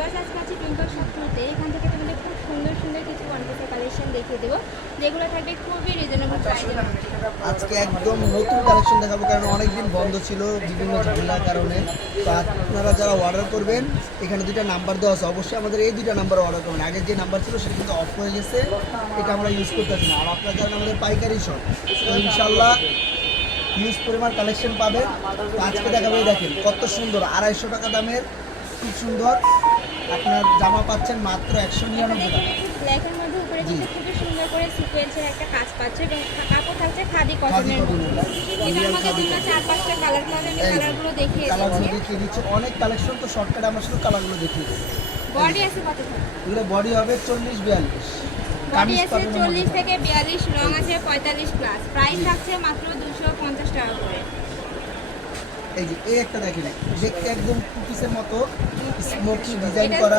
Viewers আজকে আছে twinkle shop টুতে এখান থেকে তোমাদের খুব সুন্দর সুন্দর কিছু ওয়ান কালেকশন দেখিয়ে দেবো। যেগুলো থাকবে খুবই রিজনেবল প্রাইসের মধ্যে। আজকে একদম নতুন কালেকশন দেখাবো কারণ অনেকদিন বন্ধ ছিল বিভিন্ন ঝামেলার কারণে। তো আপনারা যারা অর্ডার করবেন এখানে দুইটা নাম্বার দেওয়া আছে। অবশ্যই আমাদের এই দুইটা নাম্বার অর্ডার করবেন। আগের যে নাম্বার ছিল সেটা কিন্তু অফ হয়ে গেছে। এটা আমরা ইউজ করতেছি না। আর আপনারা যারা আমাদের পাইকারি শপ তো ইনশাল্লাহ ইউজ পরিমাণ কালেকশন পাবেন। আজকে দেখাবো দেখেন কত সুন্দর আড়াইশো টাকা দামের খুব সুন্দর। আপনার জামা পাচ্ছেন মাত্র একশো নিরানব্বই টাকা। ব্ল্যাকের মধ্যে উপরে কিন্তু খুবই সুন্দর করে সিকোয়েন্সের একটা কাজ পাচ্ছে এবং কাপড় থাকছে খাদি কটনের এটার মধ্যে। তোমরা চার পাঁচটা কালার পাবে আমি এই যে, কালারগুলো দেখিয়ে কালারগুলো দেখিয়ে দিচ্ছে। অনেক কালেকশন তো শর্টকাটে আমরা শুধু কালারগুলো দেখিয়ে দিচ্ছি বডি আছে কত এগুলো বডি হবে চল্লিশ বিয়াল্লিশ। বডি আছে চল্লিশ থেকে বিয়াল্লিশ রং আছে পঁয়তাল্লিশ প্লাস প্রাইস থাকছে মাত্র দুশো পঞ্চাশ টাকা করে। এই যে এই একটা দেখেন দেখতে একদম কুকিসের মতো স্মোকি ডিজাইন করা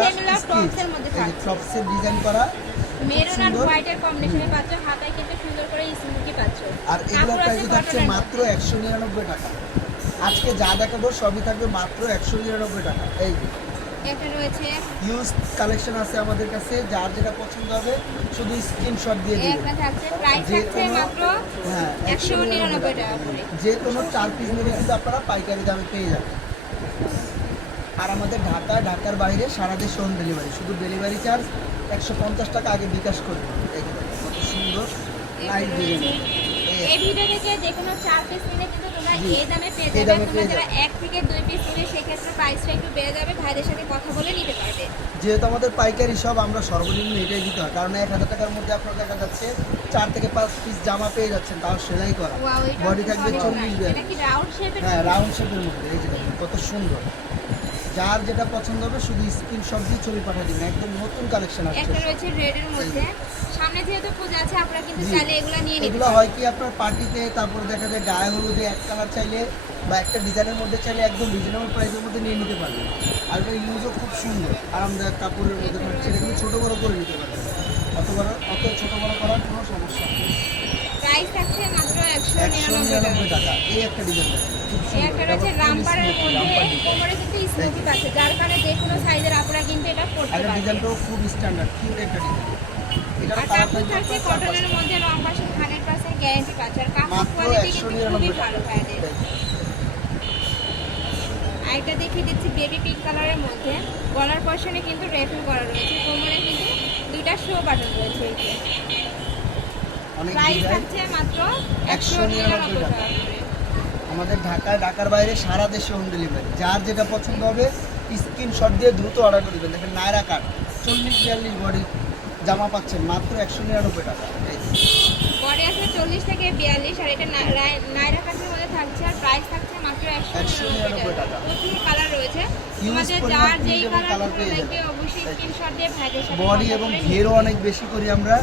টপসের ডিজাইন করা মেরুন আর সুন্দর। হোয়াইটের কম্বিনেশনে পাচ্ছ হাতায় কিন্তু সুন্দর করে স্মুকি পাচ্ছ। আর এগুলোর প্রাইস থাকছে মাত্র একশো নিরানব্বই টাকা। আজকে যা দেখাবো সবই থাকবে মাত্র একশো নিরানব্বই টাকা। এই যে এটা রয়েছে। ইউজ কালেকশন আছে আমাদের কাছে যার যেটা পছন্দ হবে শুধু স্ক্রিনশট দিয়ে দিবেন একটা থাকছে প্রাইস থাকছে মাত্র হ্যাঁ একশো নিরানব্বই টাকা করে। যে কোনো চার পিস নিলে কিন্তু আপনারা পাইকারি দামে পেয়ে যাবেন। আর আমাদের ঢাকা ঢাকার বাইরে সারা দেশে হোম ডেলিভারি শুধু ডেলিভারি চার্জ একশো পঞ্চাশ টাকা আগে বিকাশ করবে এই যে কত সুন্দর লাইট ডিজাইন এই ভিডিও থেকে যে কোনো চার পিস নিলে কিন্তু তোমরা এই দামে পেয়ে যাবে। তোমরা যারা এক থেকে দুই পিস নিলে সেক্ষেত্রে প্রাইসটা একটু বেড়ে যাবে ভাইদের সাথে কথা বলে নিতে পারবে। যেহেতু আমাদের পাইকারি সব আমরা সর্বনিম্ন এটাই দিতে হয়। কারণ এক হাজার টাকার মধ্যে আপনার দেখা যাচ্ছে চার থেকে পাঁচ পিস জামা পেয়ে যাচ্ছেন তাও সেলাই করা। বডি থাকবে চল্লিশ হ্যাঁ রাউন্ড শেপের মধ্যে এই যে কত সুন্দর। যার যেটা পছন্দ হবে শুধু স্ক্রিনশট দিয়ে ছবি পাঠিয়ে দিবেন। একদম নতুন কালেকশন আসছে। একটা রয়েছে রেড এর মধ্যে। সামনে যেহেতু পূজা আছে আপনারা কিন্তু চাইলে এগুলো নিয়ে নিতে এগুলো হয় কি আপনার পার্টিতে তারপর দেখা যায় গায়ে হলুদে এক কালার চাইলে বা একটা ডিজাইনের মধ্যে চাইলে একদম রিজনেবল প্রাইসের মধ্যে নিয়ে নিতে পারবেন। আর এটা ইউজও খুব সুন্দর। আরামদায়ক কাপড়ের মধ্যে থাকছে। এটা কিন্তু ছোটো বড়ো করে নিতে পারবেন। অত বড় অত ছোটো বড়ো করার কোনো সমস্যা নেই। প্রাইস থাকছে মাত্র একশো নিরানব্বই টাকা। এই একটা ডিজাইন একটা রয়েছে রামপারের মধ্যে কোমরে কিন্তু যার কারণে যে কোনো সাইজের আপনারা কিন্তু এটা পড়তে পারবেন। ডিজাইনটাও খুব স্ট্যান্ডার্ড কিউট একটা ডিজাইন আর কাপড় থাকছে কটনের মধ্যে রং পাশে হান্ড্রেড পার্সেন্ট গ্যারেন্টি পাচ্ছে আর কাপড় কোয়ালিটি কিন্তু খুবই ভালো ভাইদের আরেকটা দেখিয়ে দিচ্ছি বেবি পিঙ্ক কালারের মধ্যে। গলার পশনে কিন্তু রেফিল করা রয়েছে কোমরে কিন্তু দুইটা শো বাটন রয়েছে। প্রাইস থাকছে মাত্র একশো 199 নিরানব্বই টাকা। আমাদের ঢাকা ঢাকার বাইরে সারা দেশে হোম ডেলিভারি যার যেটা পছন্দ হবে স্ক্রিনশট দিয়ে দ্রুত অর্ডার করে দেবেন। দেখেন নায়রা কাট চল্লিশ বিয়াল্লিশ বডি জামা পাচ্ছেন মাত্র একশো নিরানব্বই টাকা। যে। আছে চল্লিশ থেকে বিয়াল্লিশ আর এটা নায়রা কাঠের মধ্যে থাকছে আর প্রাইস থাকছে মাত্র একশো নিরানব্বই টাকা। টাকা। প্রচুর কালার রয়েছে। যার যেই কালার colour ভালো পেয়ে লাগবে অবশ্যই স্ক্রিনশট দিয়ে বডি এবং ঘেরও অনেক বেশি করি আমরা।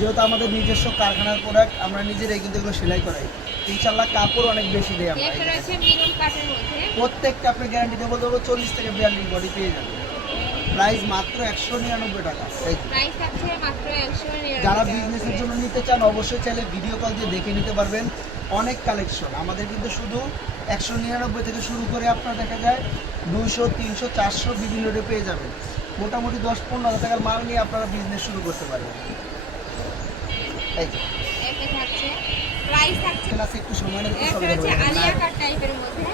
যেহেতু আমাদের নিজস্ব কারখানার প্রোডাক্ট আমরা নিজেরাই কিন্তু এগুলো সেলাই করাই। ইনশাল্লাহ কাপড় অনেক বেশি দেয় আমরা। প্রত্যেকটা আপনি গ্যারান্টি দেবো দেবো চল্লিশ থেকে বিয়াল্লিশ বডি পেয়ে যাবেন। প্রাইস মাত্র একশো নিরানব্বই টাকা। যারা বিজনেসের জন্য নিতে চান অবশ্যই চাইলে ভিডিও কল দিয়ে দেখে নিতে পারবেন। অনেক কালেকশন আমাদের কিন্তু শুধু একশো নিরানব্বই থেকে শুরু করে আপনার দেখা যায় দুইশো তিনশো চারশো বিভিন্ন রেটে পেয়ে যাবেন। মোটামুটি দশ পনেরো হাজার টাকার মাল নিয়ে আপনারা বিজনেস শুরু করতে পারবেন। এই যে, একটা থাকছে। প্রাইস থাকছে একটু সময় আলিয়া কাট টাইপের মধ্যে।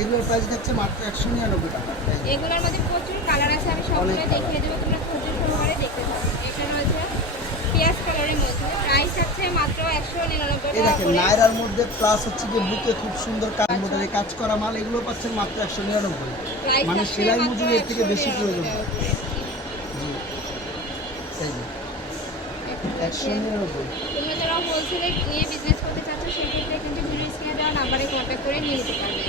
এগুলোর প্রাইস থাকছে মাত্র একশো নিরানব্বই টাকা। এগুলোর মধ্যে প্রচুর কালার আছে আমি সবগুলো দেখিয়ে দেবো তোমরা ধৈর্য সহকারে দেখতে থাকো এটা রয়েছে পেঁয়াজ কালারের মধ্যে। প্রাইস থাকছে মাত্র একশো নিরানব্বই টাকা দেখেন করে। মধ্যে প্লাস হচ্ছে যে বুকে খুব সুন্দর কাজ মোটারে কাজ করা মাল এগুলো পাচ্ছেন মাত্র একশো নিরানব্বই। প্রাইস মানে সেলাই মজুরি এর থেকে বেশি প্রয়োজন টাকা হয়। করে। জি এই যে তোমরা যারা হোলসেলে নিয়ে বিজনেস করতে চাচ্ছ সেক্ষেত্রে কিন্তু ভিডিও স্ক্রিনে দেওয়া নাম্বারে কন্ট্যাক্ট করে নিয়ে নিতে পারবে।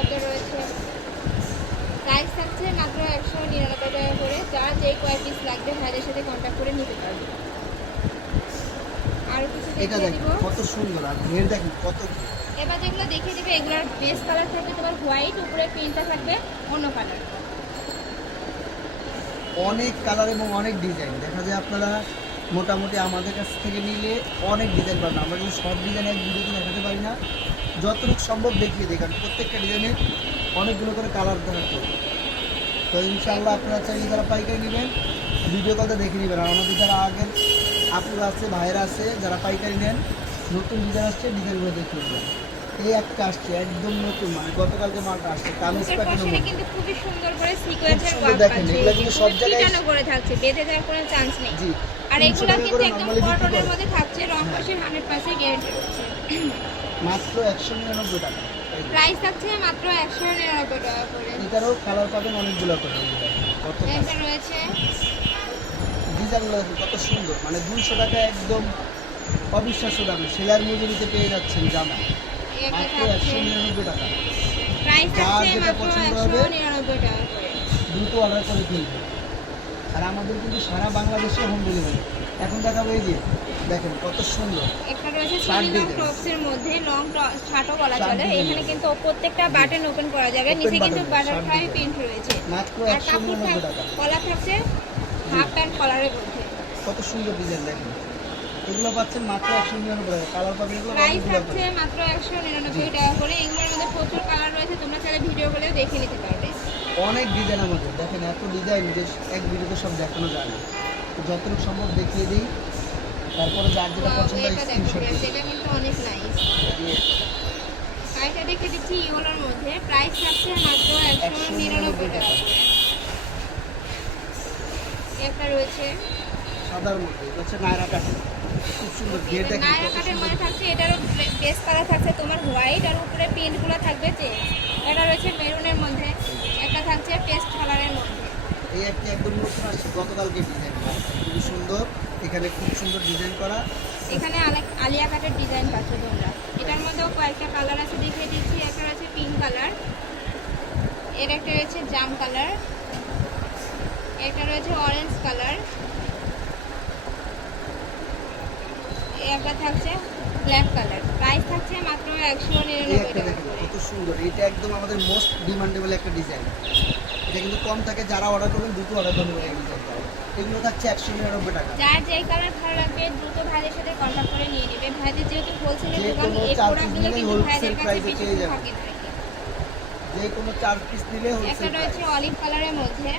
একটা রয়েছে প্রাইস থাকছে মাত্র একশো নিরানব্বই টাকা করে যে কয় পিস লাগবে ভাইদের সাথে কন্ট্যাক্ট করে নিতে পারবে। আরও কিছু এটা দেখিয়ে কত সুন্দর আর ঘের দেখেন কত এবার যেগুলো দেখিয়ে দিবে এগুলোর বেস কালার থাকবে তোমার হোয়াইট উপরে প্রিন্টটা থাকবে অন্য কালার অনেক কালার এবং অনেক ডিজাইন দেখা যায় আপনারা মোটামুটি আমাদের কাছ থেকে নিলে অনেক ডিজাইন পাবেন। আমরা কিন্তু সব ডিজাইন এক ভিডিওতে দেখাতে পারি না। যতটুকু সম্ভব দেখিয়ে দিই কারণ প্রত্যেকটা ডিজাইনের অনেকগুলো করে কালার থাকে তো ইনশাল্লাহ আপনারা চাইলে যারা পাইকারি নেবেন ভিডিও কলটা দেখে নেবেন। আর আমাদের যারা আগের আপুরা আছে ভাইয়েরা আছে যারা পাইকারি নেন নতুন ডিজাইন আসছে ডিজাইনগুলো দেখে নেবেন। এই একটা আসছে একদম নতুন। মানে গতকালকে মালটা আসছে কামিজ বুকের প্যাটার্নের কিন্তু খুবই সুন্দর করে সিকোয়েন্সের ওয়ার্ক দেখেন, এগুলো কিন্তু সব জায়গায়- করে থাকছে বেঁধে যাওয়ার কোনো চান্স নেই। জি। আর এগুলো কিন্তু একদম কটনের মধ্যে থাকছে রং। কষে হান্ড্রেড পার্সেন্ট গ্যারেন্টি রয়েছে মাত্র একশো নিরানব্বই টাকা। এই যে। প্রাইস থাকছে মাত্র একশো নিরানব্বই টাকা করে। এটারও কালার পাবেন অনেকগুলো করে। এটা রয়েছে। ডিজাইনগুলো কত সুন্দর। মানে দুইশো টাকা একদম অবিশ্বাস্য দামে। সেলার মজুরিতে পেয়ে যাচ্ছেন জামা। মাত্র থাকছে একশো নিরানব্বই টাকা। প্রাইস যেটা মাত্র পছন্দ একশো হবে। নিরানব্বই টাকা করে। দ্রুত অর্ডার করে কিনবে আর আমাদের কিন্তু সারা বাংলাদেশে হোম ডেলিভারি এখন দেখাবো এই যে দেখেন কত সুন্দর। একটা রয়েছে সুইং লং design। মধ্যে লং শার্টও বলা চলে। এখানে কিন্তু প্রত্যেকটা বাটন ওপেন করা যাবে। নিচে কিন্তু বাটারফ্লাই প্রিন্ট রয়েছে। মাত্র আর একশো কাপড় নিরানব্বই থাক- টাকা। কলার থাকছে হাফ প্যান্ট কলারের মধ্যে। কত সুন্দর ডিজাইন দেখেন। এগুলো পাচ্ছেন মাত্র একশো নিরানব্বই টাকা। কালার পাবেন এগুলো প্রাইস থাকছে মাত্র একশো নিরানব্বই টাকা করে। এগুলোর মধ্যে প্রচুর কালার রয়েছে। তোমরা চাইলে ভিডিও করে দেখে নিতে পারবে। অনেক ডিজাইন আমাদের। দেখেন এত ডিজাইন যে এক ভিডিওতে সব দেখানো যায় না। তো যতটুকু সম্ভব দেখিয়ে দিই। তারপরে যার যেটা পছন্দ হয় এটা দেখো স্ক্রিনশট এটা কিন্তু অনেক নাইস শাড়িটা দেখে দিচ্ছি ইওলোর মধ্যে। প্রাইস থাকছে মাত্র একশো নিরানব্বই টাকা। একটা রয়েছে। সাদার মধ্যে এটা হচ্ছে নায়রা খুব সুন্দর নায়রা কাটের মধ্যে থাকছে। এটারও বেস কালার থাকছে তোমার হোয়াইট আর উপরে প্রিন্টগুলো থাকবে চেঞ্জ এটা রয়েছে মেরুনের মধ্যে। থাকছে পেস্ট কালারের মধ্যে। এই একটি একদম নতুন আসছে গতকালকে ডিজাইন খুবই সুন্দর এখানে খুব সুন্দর ডিজাইন করা। এখানে আলে- আলিয়া কাটের ডিজাইন পাচ্ছ তোমরা। এটার মধ্যেও কয়েকটা কালার আছে দেখিয়ে দিচ্ছি। একটা আছে পিঙ্ক কালারের একটা রয়েছে জাম কালার একটা রয়েছে অরেঞ্জ কালার একটা থাকছে ব্ল্যাক কালার প্রাইস থাকছে মাত্র একশো নিরানব্বই একটা টাকা কত সুন্দর। এটা একদম আমাদের মোস্ট ডিমান্ডেবল একটা ডিজাইন এটা কিন্তু কম থাকে যারা অর্ডার করবেন দুটো অর্ডার করবেন এগুলো থাকছে একশো নিরানব্বই টাকা। যার যেই কালার ভালো লাগবে দ্রুত ভাইদের সাথে কন্ট্যাক্ট করে নিয়ে নেবে। ভাইদের যেহেতু হোলসেলের দোকান কোনো এই প্রোডাক্টগুলো কিন্তু ভাইদের কাছে বেশি থাকে না যে কোনো চার পিস নিলে একটা হোলসেল রয়েছে অলিভ কালারের মধ্যে।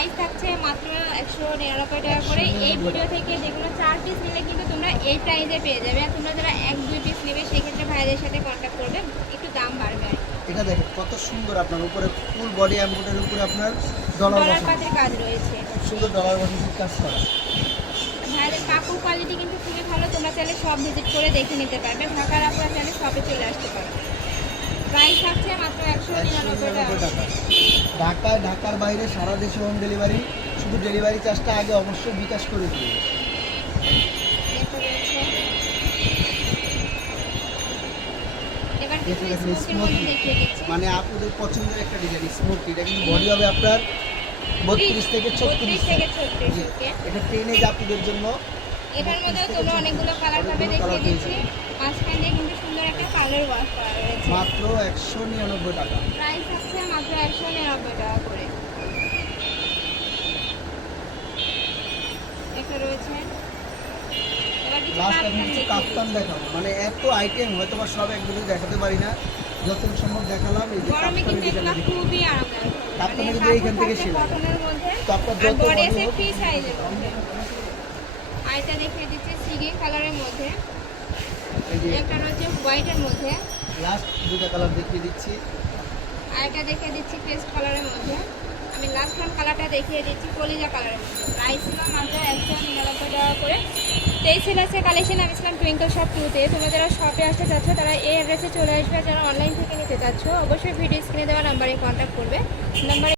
প্রাইস থাকছে মাত্র একশো নিরানব্বই টাকা করে। এই ভিডিও থেকে যেগুলো চার পিস নিলে কিন্তু তোমরা এই প্রাইসে পেয়ে যাবে। আর তোমরা যারা এক দুই পিস নেবে সেক্ষেত্রে ভাইদের সাথে কন্ট্যাক্ট করবে। একটু দাম বাড়বে আর এটা দেখেন কত সুন্দর আপনার উপরে ফুল বডি অ্যাম্পুটের উপরে আপনার ডলার পাতির কাজ রয়েছে। সুন্দর ডলার বসানো কাজ করা। ভাইদের কাপড় কোয়ালিটি কিন্তু খুবই ভালো। তোমরা চাইলে সব ভিজিট করে দেখে নিতে পারবে। ঢাকার আপনারা চাইলে শপে চলে আসতে পারবে প্রাইস থাকছে মাত্র একশো একশো নিরানব্বই নিরানব্বই টাকা। টাকা ঢাকায় ঢাকার বাইরে সারা দেশে হোম ডেলিভারি শুধু ডেলিভারি চার্জটা আগে অবশ্যই বিকাশ করে এটা এটা মধ্যে দিচ্ছি। মানে আপনাদের পছন্দের একটা ডিজাইন স্মোকি এটা কিন্তু বডি হবে আপনার বত্রিশ থেকে ছত্রিশ 32 থেকে 36 জি। ওকে। এটা জন্য। এটার তোমরা অনেকগুলো কালার পাবে দেখিয়ে দিচ্ছি পেয়েছি। মাঝখান দিয়ে কিন্তু সুন্দর একটা কালার ওয়াশ করা রয়েছে মাত্র একশো নিরানব্বই টাকা। প্রাইস হচ্ছে মাত্র একশো নিরানব্বই টাকা করে। একটা রয়েছে। লাস্ট কাফতান কিছু দেখিয়ে কাপ্তান দেখাবো। মানে এত আইটেম হয়তো বা সব দেখাতে পারি না। যতটুকু সম্ভব দেখালাম এই যে গরমে কিন্তু এগুলো খুবই আরামদায়ক কাপ্তানের মানে কিন্তু এইখান থেকে সেলাই। তো আপনার যত বডি body ফ্রি সাইজের আইটা দেখিয়ে দিচ্ছি সিগি কালারের মধ্যে। একটা রয়েছে হোয়াইটের মধ্যে। লাস্ট দুটো কালার দেখিয়ে দিচ্ছি। আরেকটা দেখিয়ে দিচ্ছি পেস্ট কালারের মধ্যে। আমি লাস্ট ওয়ান কালারটা দেখিয়ে দিচ্ছি কলিজা কালারের মধ্যে। প্রাইস ছিল মাত্র একশো নিরানব্বই টাকা করে। তেইশ আছে কালেকশন আমি ছিলাম টুইঙ্কল শপ টুতে তোমরা যারা শপে আসতে চাচ্ছ, তারা এই অ্যাড্রেসে চলে আসবে। যারা অনলাইন থেকে নিতে চাচ্ছ, অবশ্যই ভিডিও স্ক্রিনে দেওয়া নাম্বারে কন্ট্যাক্ট করবে। নাম্বারে